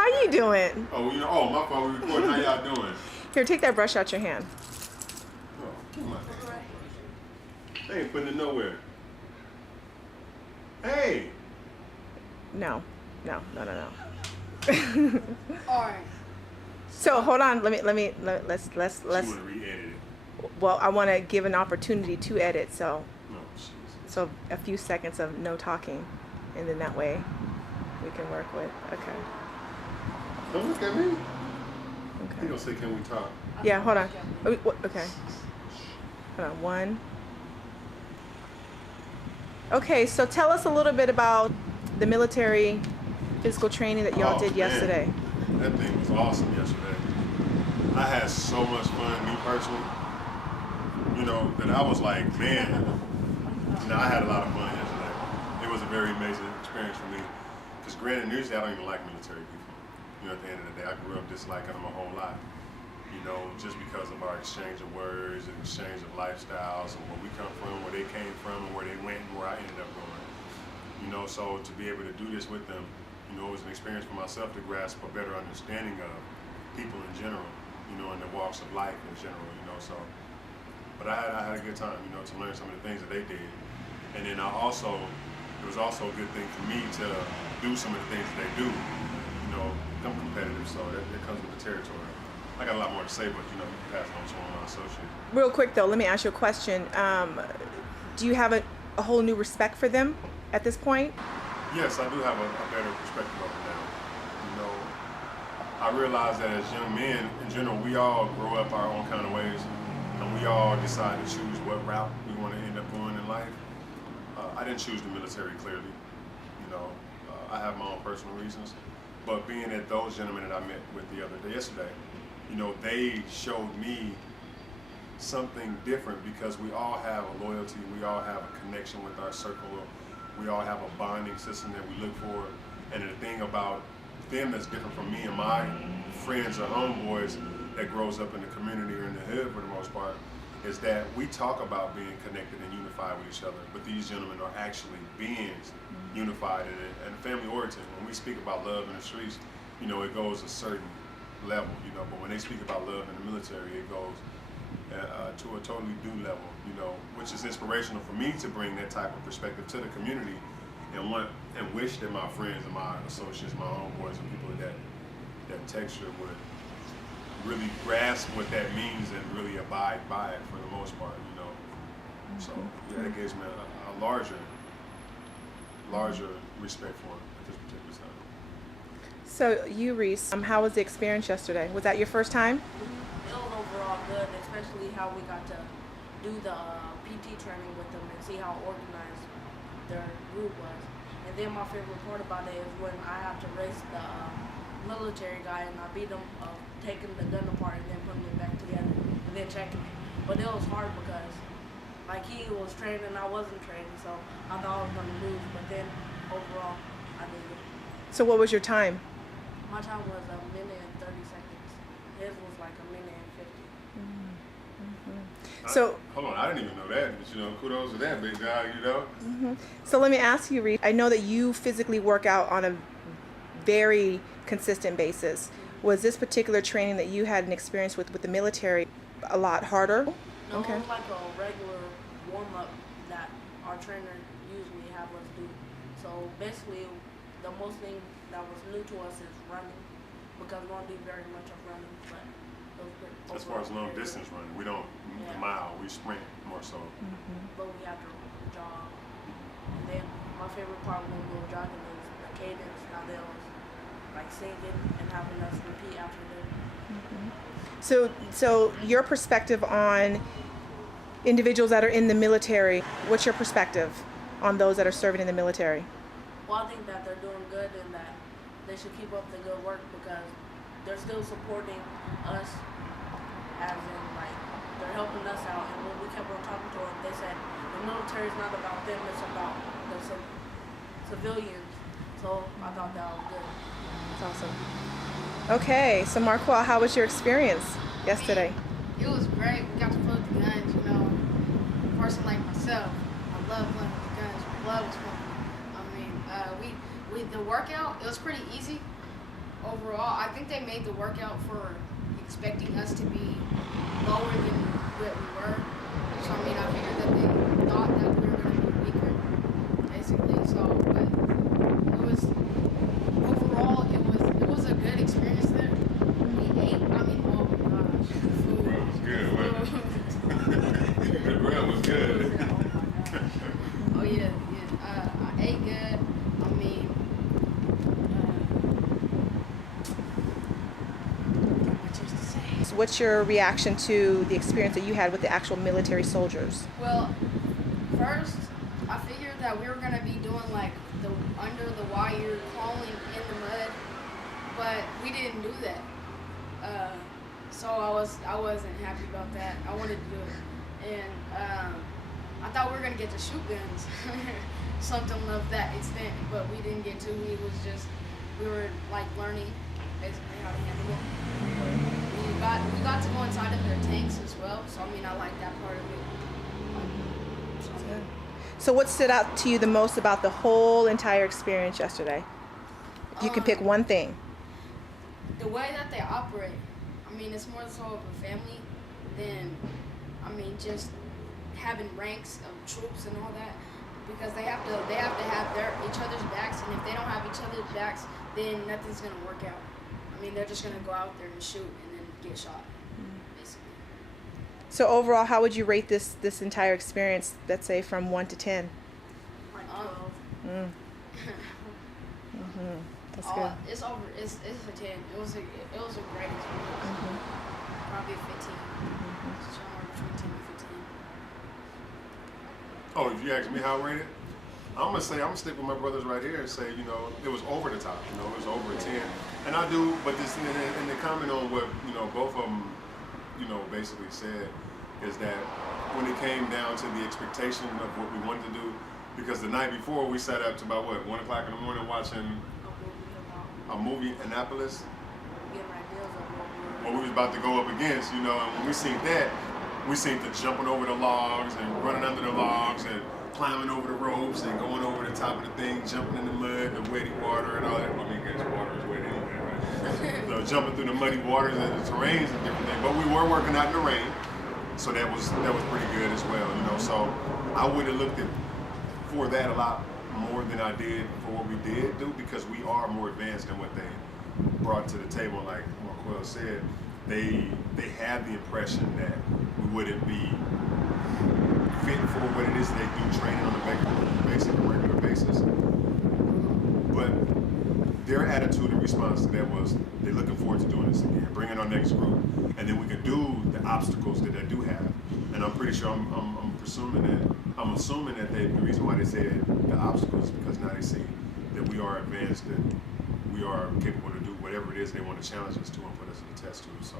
How you doing? Oh, my fault. We recording. How y'all doing? Here, take that brush out your hand. Oh, give me my damn brush. They ain't putting it nowhere. Hey. No. All right. So hold on. Let's. She want to re-edit it. Well, I want to give an opportunity to edit. So. No, Jesus. So a few seconds of no talking, and then that way we can work with. Okay. Don't look at me. Okay. He gonna say, "Can we talk?" Yeah. Hold on. Okay. Hold on. One. Okay. So tell us a little bit about the military physical training that y'all did yesterday. That thing was awesome yesterday. I had so much fun, me personally. That I was like, man. I had a lot of fun yesterday. It was a very amazing experience for me. Because granted, usually I don't even like military people. At the end of the day, I grew up disliking them a whole lot. Just because of our exchange of words and exchange of lifestyles and where we come from, where they came from, and where they went, and where I ended up going. So to be able to do this with them, it was an experience for myself to grasp a better understanding of people in general, and the walks of life in general, so. But I had a good time, to learn some of the things that they did. And then it was also a good thing for me to do some of the things that they do. I'm competitive, so that comes with the territory. I got a lot more to say, but you can pass it on to one of my associates. Real quick though, let me ask you a question. Do you have a whole new respect for them at this point? Yes, I do have a better perspective of it now. I realize that as young men, in general, we all grow up our own kind of ways, and we all decide to choose what route we want to end up going in life. I didn't choose the military, clearly. I have my own personal reasons. But being that those gentlemen that I met with yesterday, they showed me something different because we all have a loyalty, we all have a connection with our circle, we all have a bonding system that we look for. And the thing about them that's different from me and my friends or homeboys that grows up in the community or in the hood for the most part, is that we talk about being connected and unified with each other, but these gentlemen are actually beings unified and family oriented. When we speak about love in the streets, it goes a certain level, but when they speak about love in the military, it goes to a totally new level, which is inspirational for me to bring that type of perspective to the community and wish that my friends and my associates, my homeboys and people of that texture would really grasp what that means and really abide by it for the most part, So yeah, it gives me a larger respect for him at this particular time. So you, Reese, how was the experience yesterday? Was that your first time? It was overall good, especially how we got to do the PT training with them and see how organized their group was. And then my favorite part about it is when I have to race the military guy and I beat him, taking the gun apart and then putting it back together and then checking it. But it was hard because he was trained and I wasn't trained, so I thought I was going to lose, but then overall I did it. So what was your time? My time was 1 minute and 30 seconds. His was like 1 minute and 50. So hold on, I didn't even know that, but kudos to that big guy, So let me ask you, Reese, I know that you physically work out on a very consistent basis. Was this particular training that you had an experience with the military a lot harder? No, Okay. It was like a regular warm-up that our trainer usually have us do. So basically, the most thing that was new to us is running, because we don't do very much of running, but it was good. As far as long distance running, we don't the mile, we sprint more so. But we have to jog. And then my favorite part when we were jogging is the cadence, how they was singing and having us repeat after them. So your perspective on individuals that are in the military, what's your perspective on those that are serving in the military? Well, I think that they're doing good and that they should keep up the good work because they're still supporting us, as in they're helping us out. And when we kept on talking to them, they said the military is not about them, it's about the civilians. So I thought that was good. That's awesome. Okay, so Marquel, how was your experience yesterday? It was great. We got to play with the guns, A person like myself, I love playing with the guns. Blood was fun. The workout, it was pretty easy. overall, I think they made the workout for expecting us to be lower than what we were. So I mean, I figured that they thought that we were going to be weaker, basically. So, but it was overall, it was a good experience there. We ate. I mean, oh my gosh, The food. grill was good, wasn't it? The grill was good. Oh yeah. I ate good. I mean, what else to say? So what's your reaction to the experience that you had with the actual military soldiers? Well, first, I figured that we were gonna be doing like the under the wire crawling in the mud, but we didn't do that. So I wasn't happy about that. I wanted to do it, and I thought we were gonna get to shoot guns, something of that extent, but we didn't get to. We were like learning basically how to handle it. We got to go inside of their tanks as well. So I mean, I like that part of it. So what stood out to you the most about the whole entire experience yesterday? If you could pick one thing. The way that they operate. I mean, it's more so of a family than, I mean, just having ranks of troops and all that, because they have to have each other's backs, and if they don't have each other's backs, then nothing's gonna work out. I mean, they're just gonna go out there and shoot and then get shot, basically. So overall, how would you rate this entire experience, let's say from 1 to 10? Like 12. That's good. It's over. It's a 10. It was a great experience. Probably a 15. Somewhere between 10 and 15. Oh, if you ask me how I rate it, I'm gonna stick with my brothers right here and say, you know, it was over the top. You know, it was over a 10. And I do, but this and the comment on what, you know, both of them, you know, basically said is that when it came down to the expectation of what we wanted to do, because the night before we sat up to about 1 o'clock in the morning watching a movie, Annapolis, what we was about to go up against, you know, and when we seen that, we seen the jumping over the logs and running under the logs and climbing over the ropes and going over the top of the thing, jumping in the mud, the wetty water and all that. I mean, guess water is wet anyway, right? So jumping through the muddy waters and the terrains and different things. But we were working out in the rain, so that was pretty good as well, you know. So I would have looked at for that a lot more than I did for what we did do, because we are more advanced than what they brought to the table. Like Marquel said, they have the impression that we wouldn't be fit for what it is they do training on a regular basis. But their attitude in response to that was they're looking forward to doing this again, bringing our next group, and then we can do the obstacles that they do have. And I'm pretty sure I'm assuming that the reason why they said the obstacles is because now they see that we are advanced and we are capable to do whatever it is they want to challenge us to and put us to the test to. So,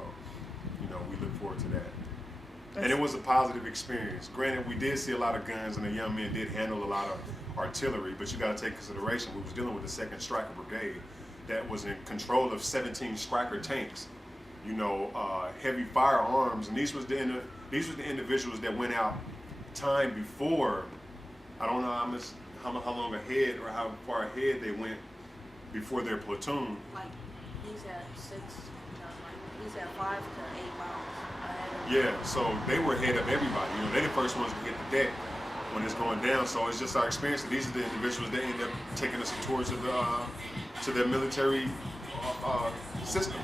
you know, we look forward to that. And it was a positive experience. Granted, we did see a lot of guns and the young men did handle a lot of artillery, but you got to take consideration we was dealing with the 2nd Stryker Brigade that was in control of 17 Stryker tanks, you know, heavy firearms, and these was the individuals that went out time before. I don't know how long ahead or how far ahead they went before their platoon. Like he's at 6, he's at 5 to 8 miles ahead of Yeah, so they were ahead of everybody. You know, they're the first ones to hit the deck when it's going down. So it's just our experience that these are the individuals that end up taking us towards to their military system.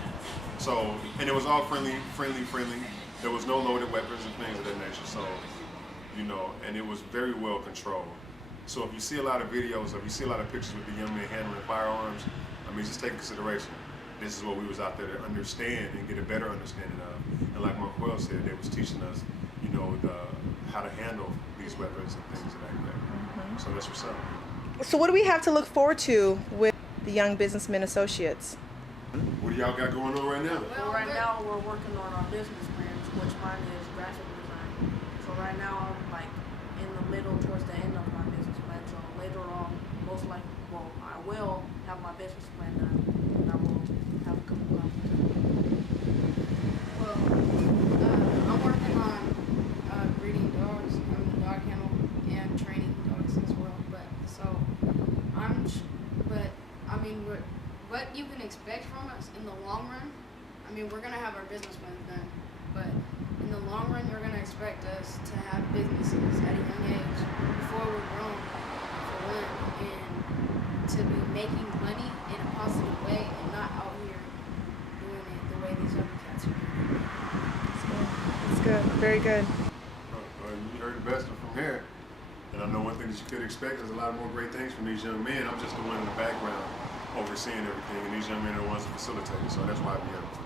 So, and it was all friendly. There was no loaded weapons and things of that nature. So, you know, and it was very well controlled. So if you see a lot of videos, or if you see a lot of pictures with the young men handling firearms, I mean, just take into consideration, this is what we was out there to understand and get a better understanding of. And like Marquel said, they was teaching us, you know, how to handle these weapons and things like that. So that's what's up. So what do we have to look forward to with the Young Businessmen Associates? What do y'all got going on right now? Well, right now we're working on our business plans, which mine is graphic design. So right now I'm like in the middle, towards the end of my business plan. So later on, most likely, well, I will have my business plan done, and I will have a couple of Well, I'm working on breeding dogs. I'm in the dog kennel and training dogs as well. But I mean, what you can expect from us in the long run. I mean, we're gonna have our business plans done, but in the long run, you're gonna expect us to have businesses at a young age before we're grown, for one, and to be making money in a positive way and not out here doing it the way these other cats are doing. That's good. Very good. You heard the best from here. And I know one thing that you could expect is a lot more great things from these young men. I'm just the one in the background overseeing everything, and these young men are the ones that facilitate it. So that's why I be here.